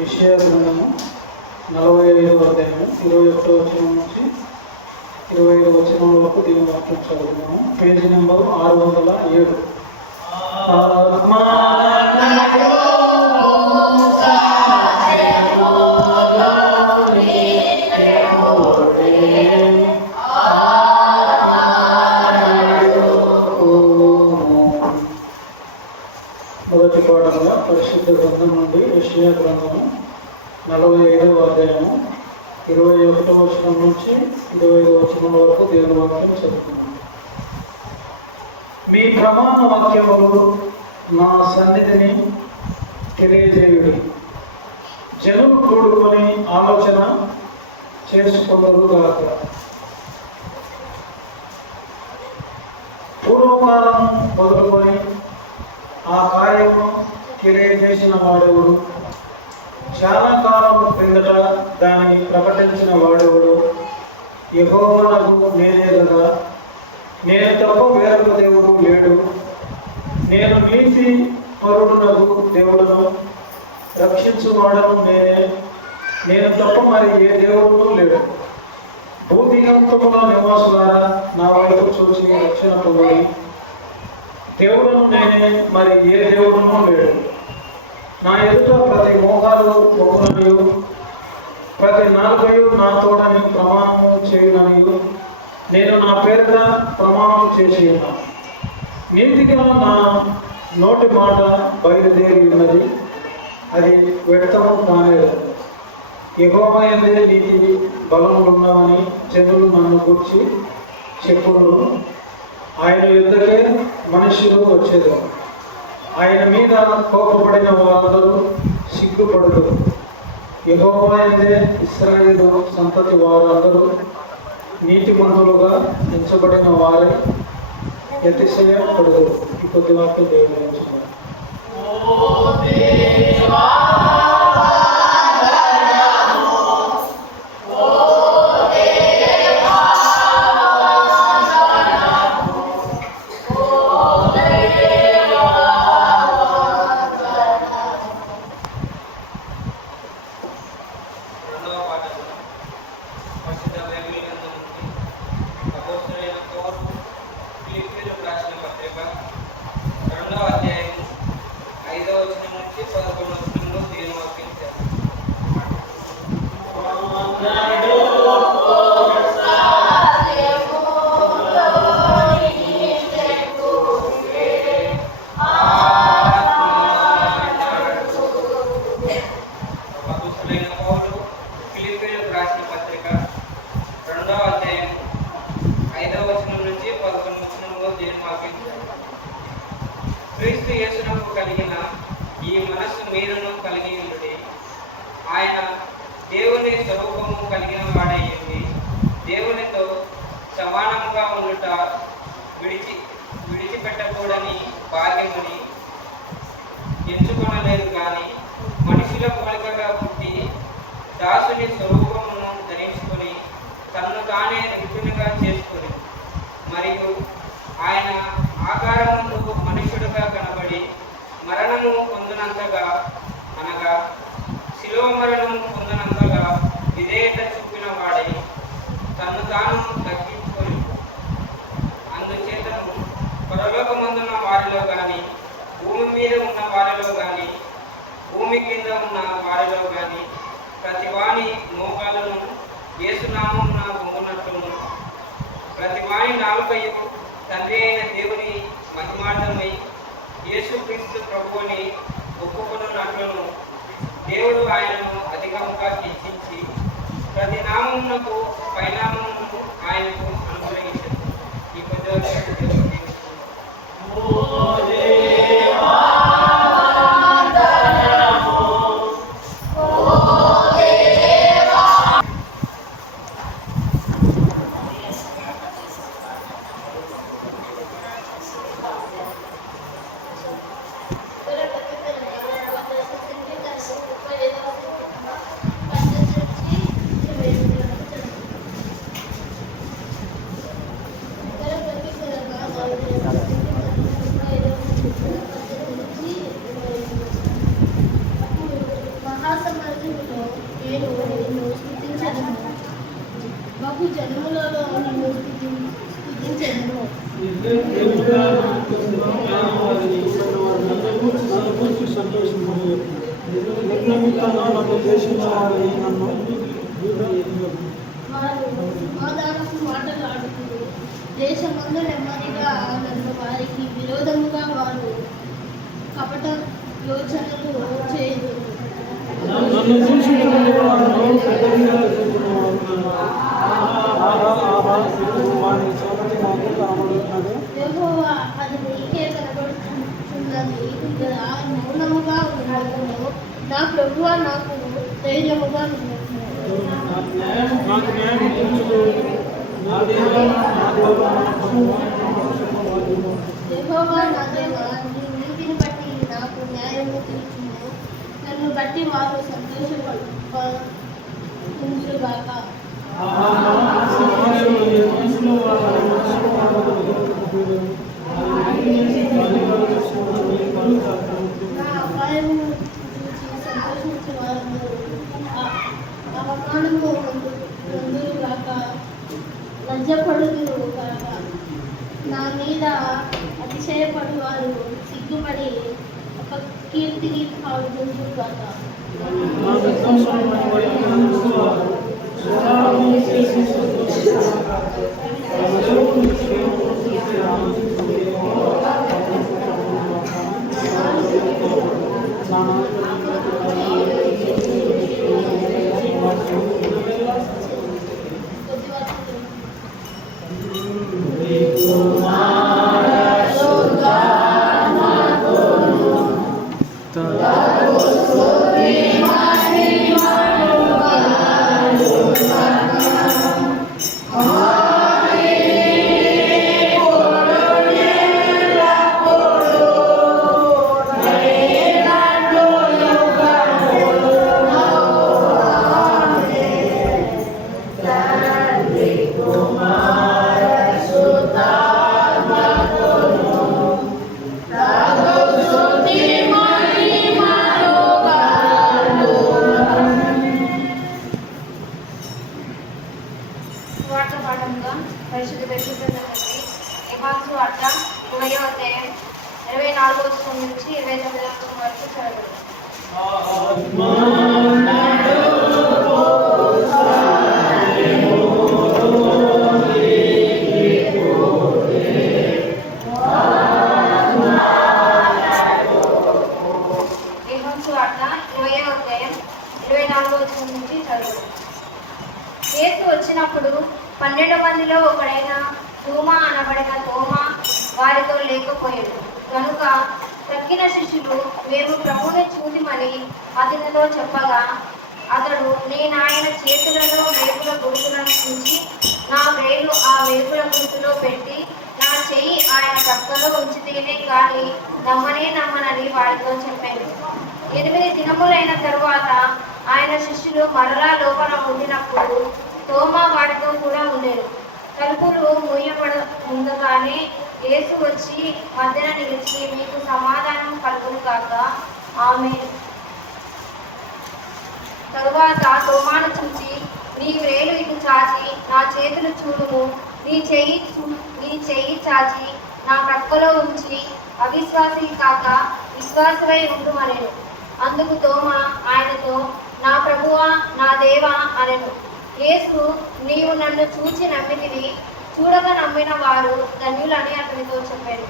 విషయ గ్రంథము 45వ అధ్యాయము 21వ వచనం నుంచి 25వ వచనం వరకు దీని వాక్యం చదువుతున్నాము. Page number 607. మొదటి పాఠంగా పరిశుద్ధ గ్రంథం నుండి యెషయా గ్రంథము 45వ అధ్యాయము 21వ వచనం నుంచి 25వ వచనం వరకు దేవుని వాక్యం చదువుతున్నాము. మీ ప్రమాణ వాక్యములు నా సన్నిధిని తెలియజేయుడి. జనులు కూడుకొని ఆలోచన చేసుకొనరుగాక. పూర్వకాలం మొదలుకొని ఆ కార్యము తెలియజేసిన వాడెవడు? చాలా కాలం క్రిందట దానిని ప్రకటించిన వాడెవడు? యెహోవానగు నేనే కదా. నేను తప్ప వేరొక దేవుడు లేడు. నేను నీతి పరుడునగు దేవుడును, రక్షించువాడను నేనే. నేను తప్ప మరి ఏ దేవుడు లేడు. భూదిగంతముల నివాసులారా, నా వైపు చూసి రక్షణ పొంది. దేవుడును నేనే, మరి ఏ దేవుడును లేడు. నా ఎదుట ప్రతి మోహాలు ఒప్పుననియు, ప్రతి నాలుగయు నా తోడని ప్రమాణము చేయుననియు నేను నా పేరుట ప్రమాణం చేసి ఉన్నాను. నీతిగా నా నోటి మాట బయలుదేరి ఉన్నది, అది వ్యక్తము కాలేదు. యెహోవా యందే నీతి బలములున్నవని జనులు నన్ను గురించి చెప్పును. ఆయన యుద్ధకే మనుషులు వచ్చేదారు. ఆయన మీద కోపపడిన వారందరూ సిగ్గుపడుదు. యెహోవా యందే ఇశ్రాయేలు సంతతి వారందరూ నీతిమంతులుగా ఎంచబడిన వారై అతిశయపడుదు. ఈ కొద్ది వాక్యం దేవుని క్రీస్తు యేసునకు కలిగిన ఈ మనస్సు మీరును కలిగి ఉండుడి. ఆయన దేవుని స్వరూపము కలిగిన వాడయ్యింది. దేవునితో సమానముగా ఉండుట విడిచిపెట్టకూడని భాగ్యముని ఎంచుకొనలేదు. కానీ మనుషుల పోలికగా పుట్టి దాసుని స్వరూపమును ధరించుకొని తన్ను తానే రిక్తునిగా చేసుకొని, మరియు ఆయన ఆకారముందు మనుష్యుడుగా కనబడి మరణము పొందినంతగా, అనగా శిలువ మరణము పొందినంతగా విధేయత చూపిన వాడై తన్ను తాను తగ్గించుకొని, అందుచేతను పరలోకమందున్న వారిలో కానీ, భూమి మీద ఉన్న వారిలో కానీ, భూమి కింద ఉన్న వారిలో కానీ ప్రతి వాని మోకాలను యేసునామమున వంగునట్లును, ప్రతి వాని నాలుకయు తండ్రి అయిన దేవుని మహిమార్థమై యేసుక్రీస్తు ప్రభువుని ఒప్పుకొనున్నట్లును దేవుడు ఆయనను అధికముగా హెచ్చించి ప్రతి నామమునకు పైనామమును ఆయనకు అనుగ్రహించారు. ఈ కొద్ది నేను నిన్ను స్తుతించెదను. బహు జనములలో నిన్ను స్తుతించెదను. వారు సమాధానపు మాటలు ఆడుతున్నారు. దేశమందు నెమ్మదిగా నన్ను వారికి విరోధముగా వారు కపట యోచనలు చేయదు. యెహోవా అది నీకే కనబడుతున్నది కదా, మౌనముగా ఉన్నాను. నా ప్రభువా నాకు ధైర్యముగా ఉన్నాను. యెహోవా నా దేవా, నీ నీతిని బట్టి నాకు న్యాయము తీర్చుము. నన్ను బట్టి వారు సంతోషపడుగాక. నా అపాయమును చూసి సంతోషించే వారందరూ అవమానము పొందురుగాక, లజ్జపడుదురు గాక. నా మీద అతిశయపడు వారు సిగ్గుపడి కీర్తిని పాల్గొందురుగాక. పరిశుద్ధ పరిశుద్ధి ఎమాసు అట్ట 20వ అధ్యాయం 24వ వచనం నుంచి 29వ వచనం వరకు చదవండి. ఎమాసు అట్ట 20వ అధ్యాయం 24వ వచనం నుంచి చదవండి. యేసు వచ్చినప్పుడు 12 మందిలో ఒకడైన తూమా అనబడిన తోమా వారితో లేకపోయాడు. కనుక తక్కిన శిష్యులు మేము ప్రభువుని చూసిమని అతనితో చెప్పగా అతడు నేను ఆయన చేతులలో వేపుల గుర్తులను ఉంచి నా వేలు ఆ వేపుల గుర్తులో పెట్టి నా చెయ్యి ఆయన పక్కలో ఉంచితేనే కానీ నమ్మనని వారితో చెప్పాను. 8 దినములైన తరువాత ఆయన శిష్యులు మరలా లోపల ఉండినప్పుడు తోమా వాడితో కూడా ఉండేది. తలుపులు మూయబడ ముందుగానే యేసు వచ్చి మధ్యన నిలిచి మీకు సమాధానం కలుగును కాక ఆమేన్. తరువాత తోమాను చూచి నీ వేలు ఇటు చాచి నా చేతులు చూడుము, నీ చెయ్యి చాచి నా ప్రక్కలో ఉంచి అవిశ్వాసి కాక విశ్వాసమై ఉండుమనెను. అందుకు తోమా ఆయనతో నా ప్రభువా నా దేవా అనెను. యేసు నీవు నన్ను చూచి నమ్మితివి, చూడగా నమ్మిన వారు ధన్యులని అతనితో చెప్పాడు.